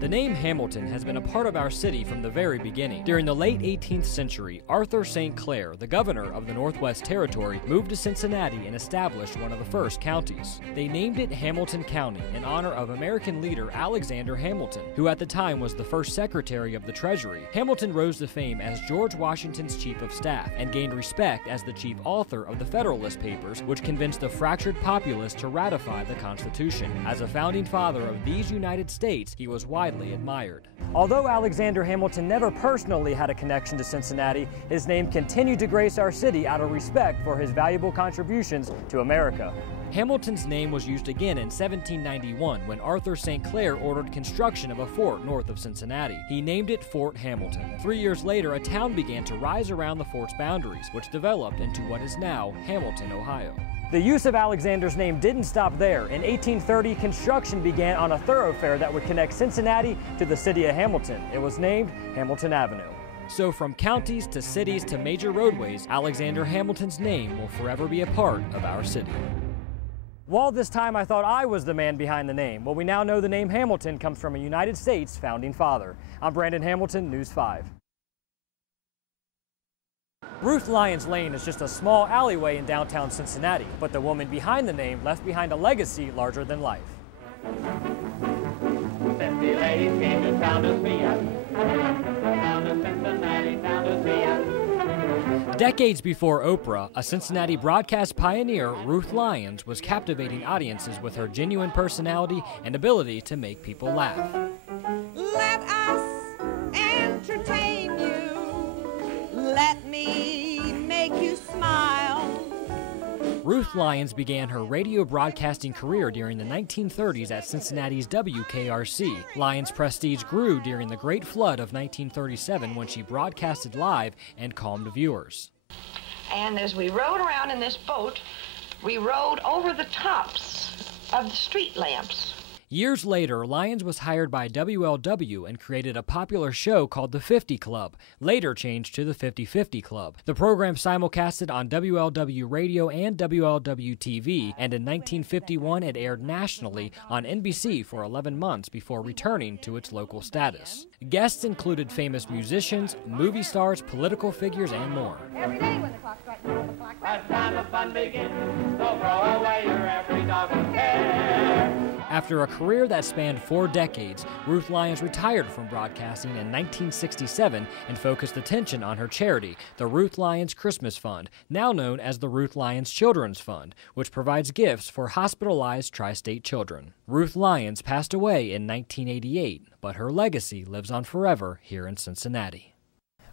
The name Hamilton has been a part of our city from the very beginning. During the late 18th century, Arthur St. Clair, the governor of the Northwest Territory, moved to Cincinnati and established one of the first counties. They named it Hamilton County in honor of American leader Alexander Hamilton, who at the time was the first Secretary of the Treasury. Hamilton rose to fame as George Washington's chief of staff and gained respect as the chief author of the Federalist Papers, which convinced the fractured populace to ratify the Constitution. As a founding father of these United States, he was widely admired. Although Alexander Hamilton never personally had a connection to Cincinnati, his name continued to grace our city out of respect for his valuable contributions to America. Hamilton's name was used again in 1791 when Arthur St. Clair ordered construction of a fort north of Cincinnati. He named it Fort Hamilton. 3 years later, a town began to rise around the fort's boundaries, which developed into what is now Hamilton, Ohio. The use of Alexander's name didn't stop there. In 1830, construction began on a thoroughfare that would connect Cincinnati to the city of Hamilton. It was named Hamilton Avenue. So from counties to cities to major roadways, Alexander Hamilton's name will forever be a part of our city. Well, all this time I thought I was the man behind the name. Well, we now know the name Hamilton comes from a United States founding father. I'm Brandon Hamilton, News 5. Ruth Lyons Lane is just a small alleyway in downtown Cincinnati, but the woman behind the name left behind a legacy larger than life. 50 ladies came to town to see us, down to Cincinnati, town to see us. Decades before Oprah, a Cincinnati broadcast pioneer, Ruth Lyons, was captivating audiences with her genuine personality and ability to make people laugh. Let us entertain you. Let me make you smile. Ruth Lyons began her radio broadcasting career during the 1930s at Cincinnati's WKRC. Lyons' prestige grew during the Great Flood of 1937 when she broadcasted live and calmed viewers. And as we rode around in this boat, we rode over the tops of the street lamps. Years later, Lyons was hired by WLW and created a popular show called The 50 Club, later changed to The 50-50 Club. The program simulcasted on WLW Radio and WLW TV, and in 1951 it aired nationally on NBC for 11 months before returning to its local status. Guests included famous musicians, movie stars, political figures, and more. Every day when the clock strikes 12 o'clock. As time of fun begins, so throw away your every dog and care. After a career that spanned 4 decades, Ruth Lyons retired from broadcasting in 1967 and focused attention on her charity, the Ruth Lyons Christmas Fund, now known as the Ruth Lyons Children's Fund, which provides gifts for hospitalized tri-state children. Ruth Lyons passed away in 1988, but her legacy lives on forever here in Cincinnati.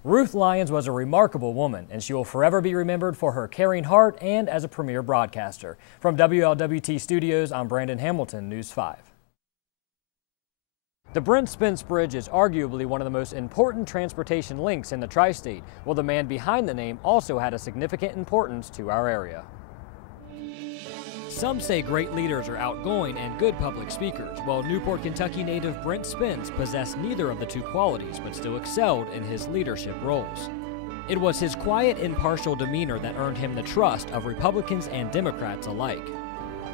Ruth Lyons was a remarkable woman, and she will forever be remembered for her caring heart and as a premier broadcaster. From WLWT Studios, I'm Brandon Hamilton, News 5. The Brent Spence Bridge is arguably one of the most important transportation links in the tri-state, while the man behind the name also had a significant importance to our area. Some say great leaders are outgoing and good public speakers, while Newport, Kentucky native Brent Spence possessed neither of the two qualities but still excelled in his leadership roles. It was his quiet, impartial demeanor that earned him the trust of Republicans and Democrats alike.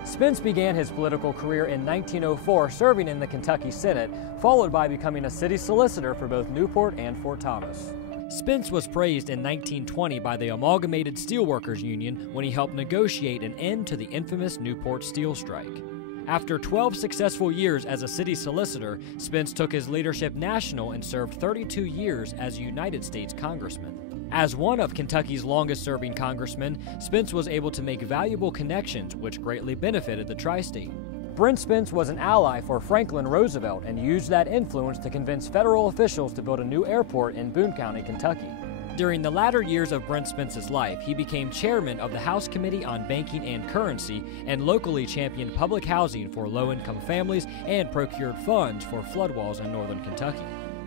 Spence began his political career in 1904 serving in the Kentucky Senate, followed by becoming a city solicitor for both Newport and Fort Thomas. Spence was praised in 1920 by the Amalgamated Steelworkers Union when he helped negotiate an end to the infamous Newport steel strike. After 12 successful years as a city solicitor, Spence took his leadership national and served 32 years as a United States congressman. As one of Kentucky's longest-serving congressmen, Spence was able to make valuable connections which greatly benefited the tri-state. Brent Spence was an ally for Franklin Roosevelt and used that influence to convince federal officials to build a new airport in Boone County, Kentucky. During the latter years of Brent Spence's life, he became chairman of the House Committee on Banking and Currency and locally championed public housing for low-income families and procured funds for flood walls in northern Kentucky.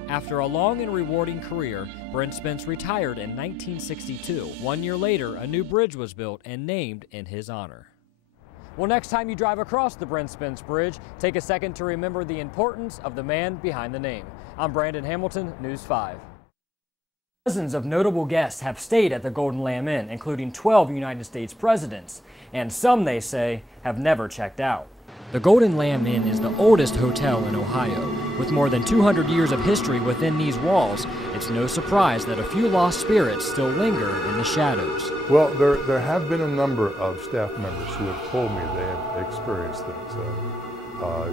After a long and rewarding career, Brent Spence retired in 1962. 1 year later, a new bridge was built and named in his honor. Well, next time you drive across the Brent Spence Bridge, take a second to remember the importance of the man behind the name. I'm Brandon Hamilton, News 5. Dozens of notable guests have stayed at the Golden Lamb Inn, including 12 United States presidents, and some, they say, have never checked out. The Golden Lamb Inn is the oldest hotel in Ohio. With more than 200 years of history within these walls, it's no surprise that a few lost spirits still linger in the shadows. Well, there have been a number of staff members who have told me they have experienced things.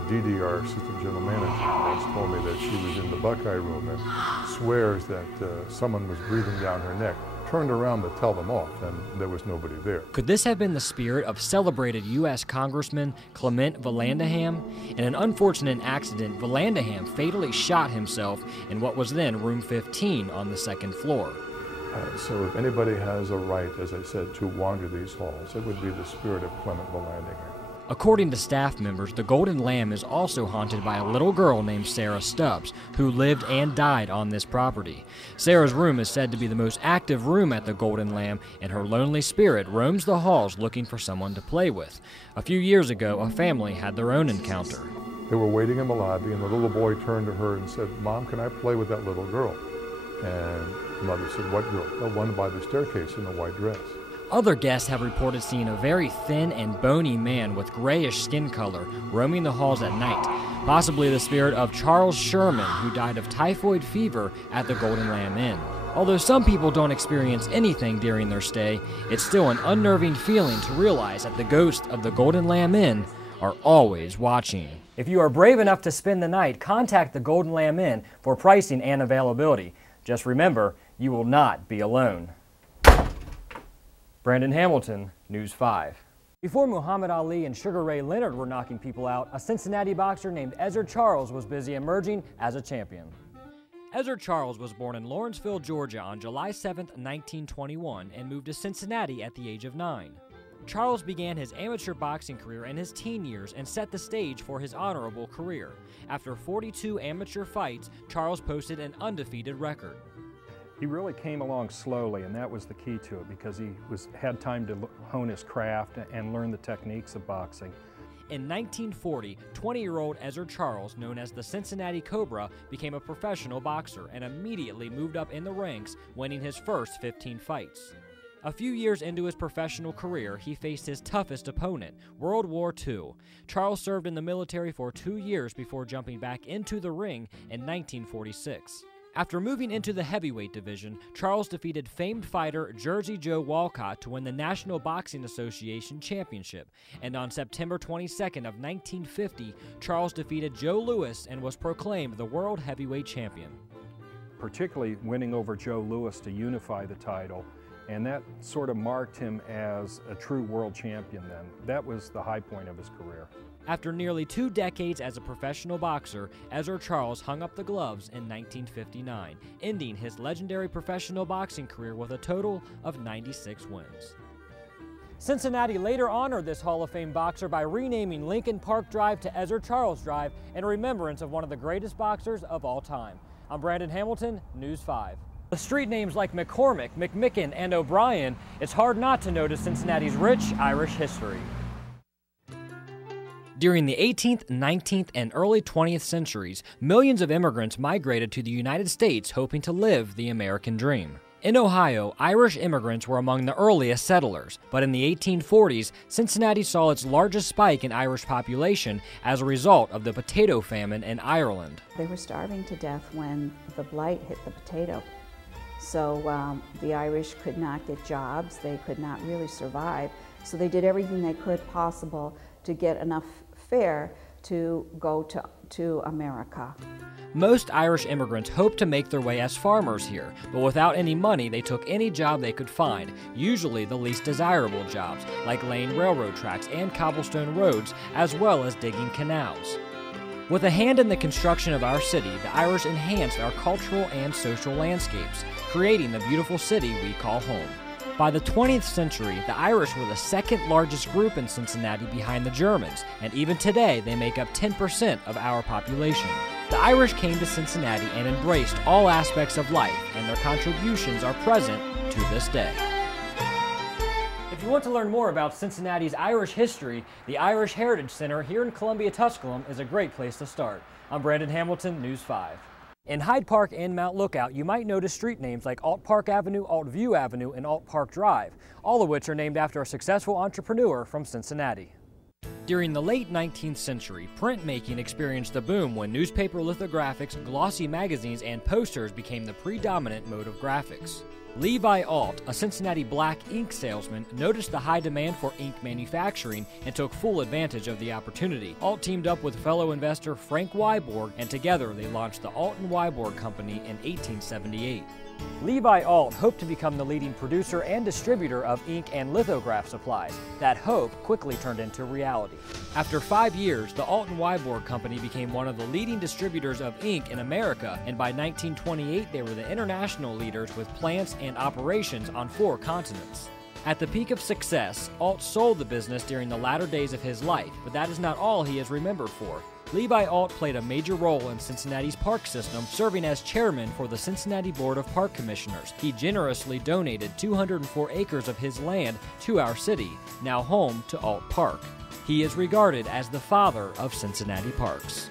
Dee Dee, our assistant general manager, once told me that she was in the Buckeye room and swears that someone was breathing down her neck. Turned around to tell them off, and there was nobody there. Could this have been the spirit of celebrated U.S. Congressman Clement Vallandigham? In an unfortunate accident, Vallandigham fatally shot himself in what was then room 15 on the second floor. So if anybody has a right, as I said, to wander these halls, it would be the spirit of Clement Vallandigham. According to staff members, the Golden Lamb is also haunted by a little girl named Sarah Stubbs, who lived and died on this property. Sarah's room is said to be the most active room at the Golden Lamb, and her lonely spirit roams the halls looking for someone to play with. A few years ago, a family had their own encounter. They were waiting in the lobby, and the little boy turned to her and said, "Mom, can I play with that little girl?" And the mother said, "What girl?" "The one by the staircase in the white dress." Other guests have reported seeing a very thin and bony man with grayish skin color roaming the halls at night, possibly the spirit of Charles Sherman, who died of typhoid fever at the Golden Lamb Inn. Although some people don't experience anything during their stay, it's still an unnerving feeling to realize that the ghosts of the Golden Lamb Inn are always watching. If you are brave enough to spend the night, contact the Golden Lamb Inn for pricing and availability. Just remember, you will not be alone. Brandon Hamilton, News 5. Before Muhammad Ali and Sugar Ray Leonard were knocking people out, a Cincinnati boxer named Ezzard Charles was busy emerging as a champion. Ezzard Charles was born in Lawrenceville, Georgia on July 7, 1921 and moved to Cincinnati at the age of 9. Charles began his amateur boxing career in his teen years and set the stage for his honorable career. After 42 amateur fights, Charles posted an undefeated record. He really came along slowly, and that was the key to it, because he had time to hone his craft and learn the techniques of boxing. In 1940, 20-year-old Ezzard Charles, known as the Cincinnati Cobra, became a professional boxer and immediately moved up in the ranks, winning his first 15 fights. A few years into his professional career, he faced his toughest opponent, World War II. Charles served in the military for 2 years before jumping back into the ring in 1946. After moving into the heavyweight division, Charles defeated famed fighter Jersey Joe Walcott to win the National Boxing Association Championship, and on September 22nd of 1950, Charles defeated Joe Louis and was proclaimed the World Heavyweight Champion. Particularly winning over Joe Louis to unify the title, and that sort of marked him as a true world champion then. That was the high point of his career. After nearly 2 decades as a professional boxer, Ezra Charles hung up the gloves in 1959, ending his legendary professional boxing career with a total of 96 wins. Cincinnati later honored this Hall of Fame boxer by renaming Lincoln Park Drive to Ezra Charles Drive in remembrance of one of the greatest boxers of all time. I'm Brandon Hamilton, News 5. With street names like McCormick, McMicken, and O'Brien, it's hard not to notice Cincinnati's rich Irish history. During the 18th, 19th, and early 20th centuries, millions of immigrants migrated to the United States hoping to live the American dream. In Ohio, Irish immigrants were among the earliest settlers, but in the 1840s, Cincinnati saw its largest spike in Irish population as a result of the potato famine in Ireland. They were starving to death when the blight hit the potato. So the Irish could not get jobs, they could not really survive, so they did everything they could possible to get enough fare to go to America. Most Irish immigrants hoped to make their way as farmers here, but without any money they took any job they could find, usually the least desirable jobs, like laying railroad tracks and cobblestone roads, as well as digging canals. With a hand in the construction of our city, the Irish enhanced our cultural and social landscapes, creating the beautiful city we call home. By the 20th century, the Irish were the second largest group in Cincinnati behind the Germans, and even today they make up 10% of our population. The Irish came to Cincinnati and embraced all aspects of life, and their contributions are present to this day. If you want to learn more about Cincinnati's Irish history, the Irish Heritage Center here in Columbia, Tusculum is a great place to start. I'm Brandon Hamilton, News 5. In Hyde Park and Mount Lookout, you might notice street names like Alt Park Avenue, Alt View Avenue, and Alt Park Drive, all of which are named after a successful entrepreneur from Cincinnati. During the late 19th century, printmaking experienced a boom when newspaper lithographics, glossy magazines, and posters became the predominant mode of graphics. Levi Alt, a Cincinnati black ink salesman, noticed the high demand for ink manufacturing and took full advantage of the opportunity. Alt teamed up with fellow investor Frank Wyborg, and together they launched the Alt & Wyborg Company in 1878. Levi Alt hoped to become the leading producer and distributor of ink and lithograph supplies. That hope quickly turned into reality. After 5 years, the Alt & Wyborg Company became one of the leading distributors of ink in America, and by 1928 they were the international leaders with plants and operations on 4 continents. At the peak of success, Alt sold the business during the latter days of his life, but that is not all he is remembered for. Levi Alt played a major role in Cincinnati's park system, serving as chairman for the Cincinnati Board of Park Commissioners. He generously donated 204 acres of his land to our city, now home to Alt Park. He is regarded as the father of Cincinnati parks.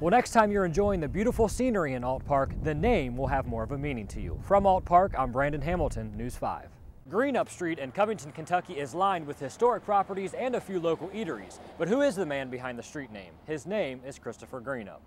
Well, next time you're enjoying the beautiful scenery in Alt Park, the name will have more of a meaning to you. From Alt Park, I'm Brandon Hamilton, News 5. Greenup Street in Covington, Kentucky is lined with historic properties and a few local eateries. But who is the man behind the street name? His name is Christopher Greenup.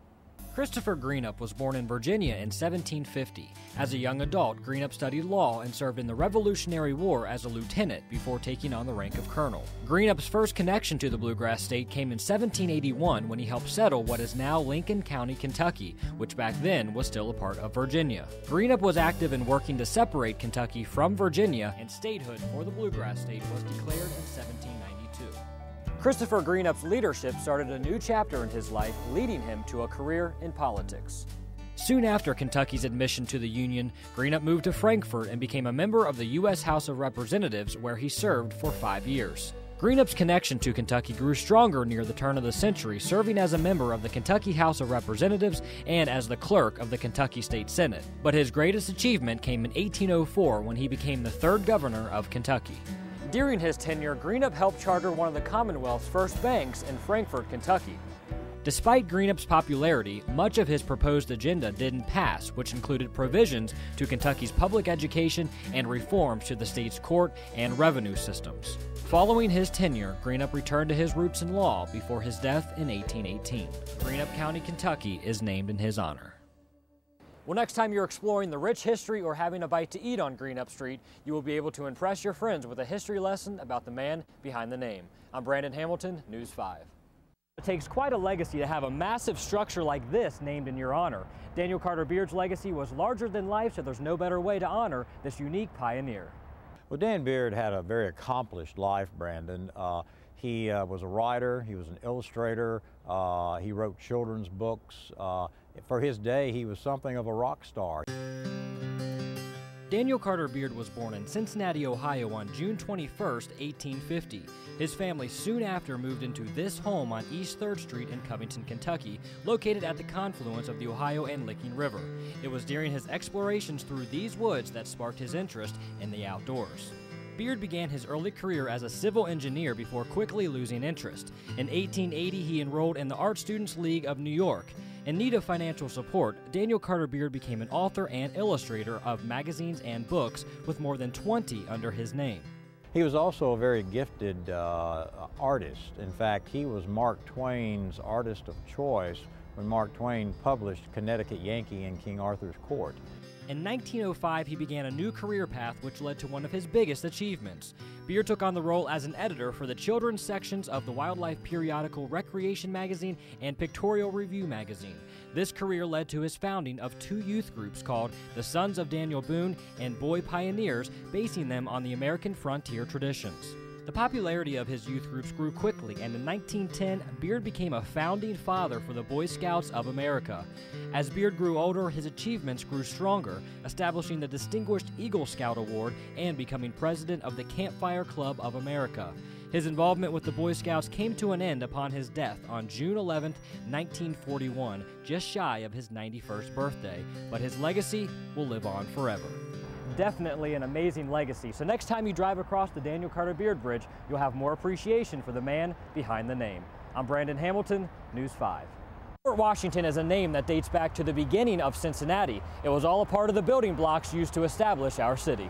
Christopher Greenup was born in Virginia in 1750. As a young adult, Greenup studied law and served in the Revolutionary War as a lieutenant before taking on the rank of colonel. Greenup's first connection to the Bluegrass State came in 1781 when he helped settle what is now Lincoln County, Kentucky, which back then was still a part of Virginia. Greenup was active in working to separate Kentucky from Virginia, and statehood for the Bluegrass State was declared in 1792. Christopher Greenup's leadership started a new chapter in his life, leading him to a career in politics. Soon after Kentucky's admission to the Union, Greenup moved to Frankfort and became a member of the U.S. House of Representatives, where he served for 5 years. Greenup's connection to Kentucky grew stronger near the turn of the century, serving as a member of the Kentucky House of Representatives and as the clerk of the Kentucky State Senate. But his greatest achievement came in 1804 when he became the 3rd governor of Kentucky. During his tenure, Greenup helped charter one of the Commonwealth's first banks in Frankfort, Kentucky. Despite Greenup's popularity, much of his proposed agenda didn't pass, which included provisions to Kentucky's public education and reforms to the state's court and revenue systems. Following his tenure, Greenup returned to his roots in law before his death in 1818. Greenup County, Kentucky is named in his honor. Well, next time you're exploring the rich history or having a bite to eat on Greenup Street, you will be able to impress your friends with a history lesson about the man behind the name. I'm Brandon Hamilton, News 5. It takes quite a legacy to have a massive structure like this named in your honor. Daniel Carter Beard's legacy was larger than life, so there's no better way to honor this unique pioneer. Well, Dan Beard had a very accomplished life, Brandon. He was a writer, he was an illustrator, he wrote children's books. For his day, he was something of a rock star. Daniel Carter Beard was born in Cincinnati, Ohio on June 21, 1850. His family soon after moved into this home on East 3rd Street in Covington, Kentucky, located at the confluence of the Ohio and Licking River. It was during his explorations through these woods that sparked his interest in the outdoors. Beard began his early career as a civil engineer before quickly losing interest. In 1880, he enrolled in the Art Students League of New York. In need of financial support, Daniel Carter Beard became an author and illustrator of magazines and books, with more than 20 under his name. He was also a very gifted artist. In fact, he was Mark Twain's artist of choice when Mark Twain published Connecticut Yankee in King Arthur's Court. In 1905, he began a new career path which led to one of his biggest achievements. Beard took on the role as an editor for the children's sections of the wildlife periodical Recreation Magazine and Pictorial Review Magazine. This career led to his founding of two youth groups called the Sons of Daniel Boone and Boy Pioneers, basing them on the American frontier traditions. The popularity of his youth groups grew quickly, and in 1910, Beard became a founding father for the Boy Scouts of America. As Beard grew older, his achievements grew stronger, establishing the Distinguished Eagle Scout Award and becoming president of the Campfire Club of America. His involvement with the Boy Scouts came to an end upon his death on June 11, 1941, just shy of his 91st birthday, but his legacy will live on forever. Definitely an amazing legacy. So next time you drive across the Daniel Carter Beard Bridge, you'll have more appreciation for the man behind the name. I'm Brandon Hamilton, News 5. Fort Washington is a name that dates back to the beginning of Cincinnati. It was all a part of the building blocks used to establish our city.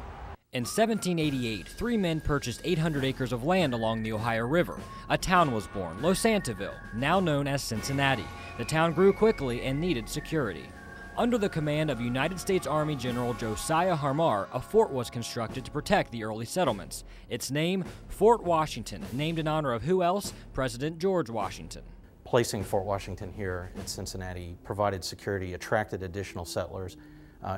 In 1788, three men purchased 800 acres of land along the Ohio River. A town was born, Losantaville, now known as Cincinnati. The town grew quickly and needed security. Under the command of United States Army General Josiah Harmar, a fort was constructed to protect the early settlements. Its name, Fort Washington, named in honor of who else? President George Washington. Placing Fort Washington here in Cincinnati provided security, attracted additional settlers.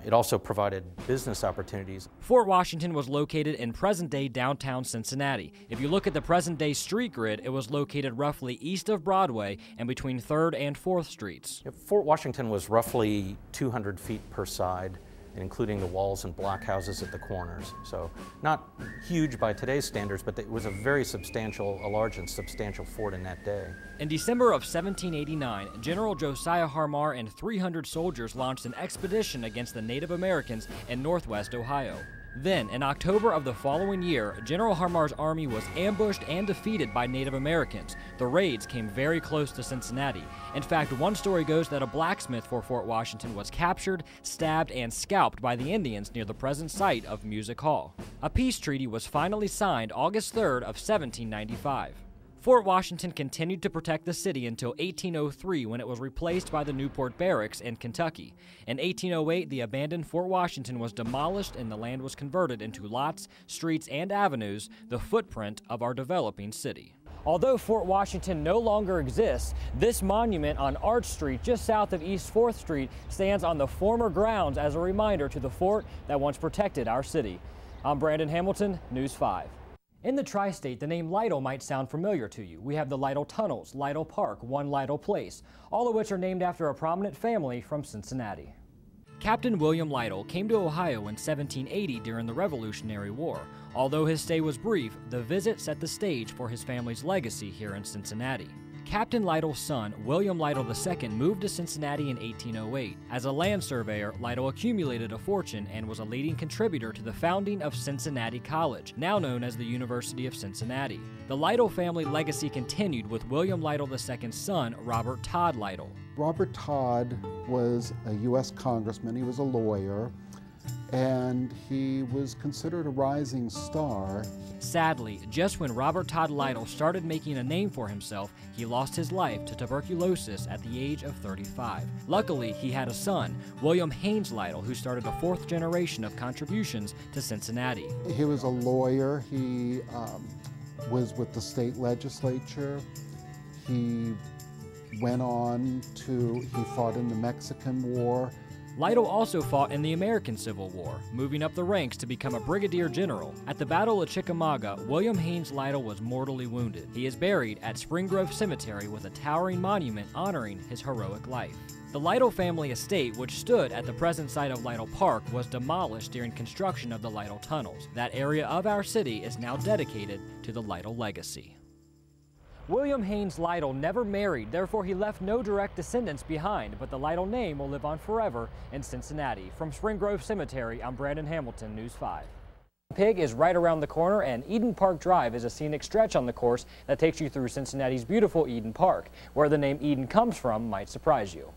It also provided business opportunities. Fort Washington was located in present-day downtown Cincinnati. If you look at the present-day street grid, it was located roughly east of Broadway and between 3rd and 4th Streets. Fort Washington was roughly 200 feet per side, including the walls and blockhouses at the corners. So not huge by today's standards, but it was a very substantial, a large and substantial fort in that day. In December of 1789, General Josiah Harmar and 300 soldiers launched an expedition against the Native Americans in northwest Ohio. Then, in October of the following year, General Harmar's army was ambushed and defeated by Native Americans. The raids came very close to Cincinnati. In fact, one story goes that a blacksmith for Fort Washington was captured, stabbed, and scalped by the Indians near the present site of Music Hall. A peace treaty was finally signed August 3rd of 1795. Fort Washington continued to protect the city until 1803, when it was replaced by the Newport Barracks in Kentucky. In 1808, the abandoned Fort Washington was demolished and the land was converted into lots, streets, and avenues, the footprint of our developing city. Although Fort Washington no longer exists, this monument on Arch Street, just south of East 4th Street, stands on the former grounds as a reminder to the fort that once protected our city. I'm Brandon Hamilton, News 5. In the tri-state, the name Lytle might sound familiar to you. We have the Lytle Tunnels, Lytle Park, One Lytle Place, all of which are named after a prominent family from Cincinnati. Captain William Lytle came to Ohio in 1780 during the Revolutionary War. Although his stay was brief, the visit set the stage for his family's legacy here in Cincinnati. Captain Lytle's son, William Lytle II, moved to Cincinnati in 1808. As a land surveyor, Lytle accumulated a fortune and was a leading contributor to the founding of Cincinnati College, now known as the University of Cincinnati. The Lytle family legacy continued with William Lytle II's son, Robert Todd Lytle. Robert Todd was a U.S. congressman. He was a lawyer, and he was considered a rising star. Sadly, just when Robert Todd Lytle started making a name for himself, he lost his life to tuberculosis at the age of 35. Luckily, he had a son, William Haynes Lytle, who started a fourth generation of contributions to Cincinnati. He was a lawyer. He was with the state legislature. He went on to, he fought in the Mexican War, Lytle also fought in the American Civil War, moving up the ranks to become a brigadier general. At the Battle of Chickamauga, William Haynes Lytle was mortally wounded. He is buried at Spring Grove Cemetery with a towering monument honoring his heroic life. The Lytle family estate, which stood at the present site of Lytle Park, was demolished during construction of the Lytle tunnels. That area of our city is now dedicated to the Lytle legacy. William Haynes Lytle never married, therefore he left no direct descendants behind, but the Lytle name will live on forever in Cincinnati. From Spring Grove Cemetery, I'm Brandon Hamilton, News 5. Pig is right around the corner, and Eden Park Drive is a scenic stretch on the course that takes you through Cincinnati's beautiful Eden Park. Where the name Eden comes from might surprise you.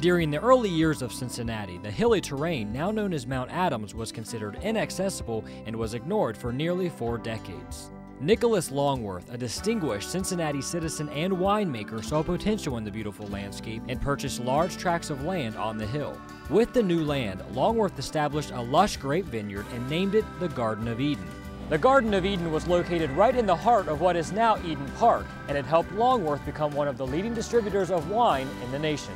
During the early years of Cincinnati, the hilly terrain now known as Mount Adams was considered inaccessible and was ignored for nearly 4 decades. Nicholas Longworth, a distinguished Cincinnati citizen and winemaker, saw potential in the beautiful landscape and purchased large tracts of land on the hill. With the new land, Longworth established a lush grape vineyard and named it the Garden of Eden. The Garden of Eden was located right in the heart of what is now Eden Park, and it helped Longworth become one of the leading distributors of wine in the nation.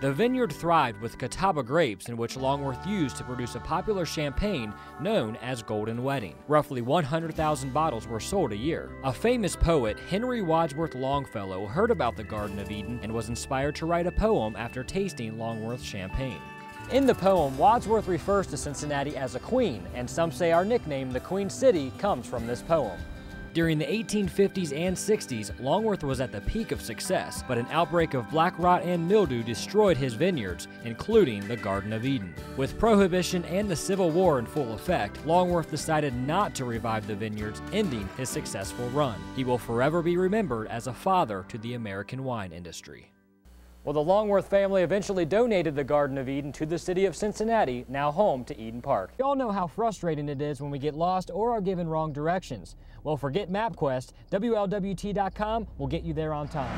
The vineyard thrived with Catawba grapes, in which Longworth used to produce a popular champagne known as Golden Wedding. Roughly 100,000 bottles were sold a year. A famous poet, Henry Wadsworth Longfellow, heard about the Garden of Eden and was inspired to write a poem after tasting Longworth's champagne. In the poem, Wadsworth refers to Cincinnati as a queen, and some say our nickname, the Queen City, comes from this poem. During the 1850s and 60s, Longworth was at the peak of success, but an outbreak of black rot and mildew destroyed his vineyards, including the Garden of Eden. With Prohibition and the Civil War in full effect, Longworth decided not to revive the vineyards, ending his successful run. He will forever be remembered as a father to the American wine industry. Well, the Longworth family eventually donated the Garden of Eden to the city of Cincinnati, now home to Eden Park. You all know how frustrating it is when we get lost or are given wrong directions. Well, forget MapQuest, WLWT.com will get you there on time.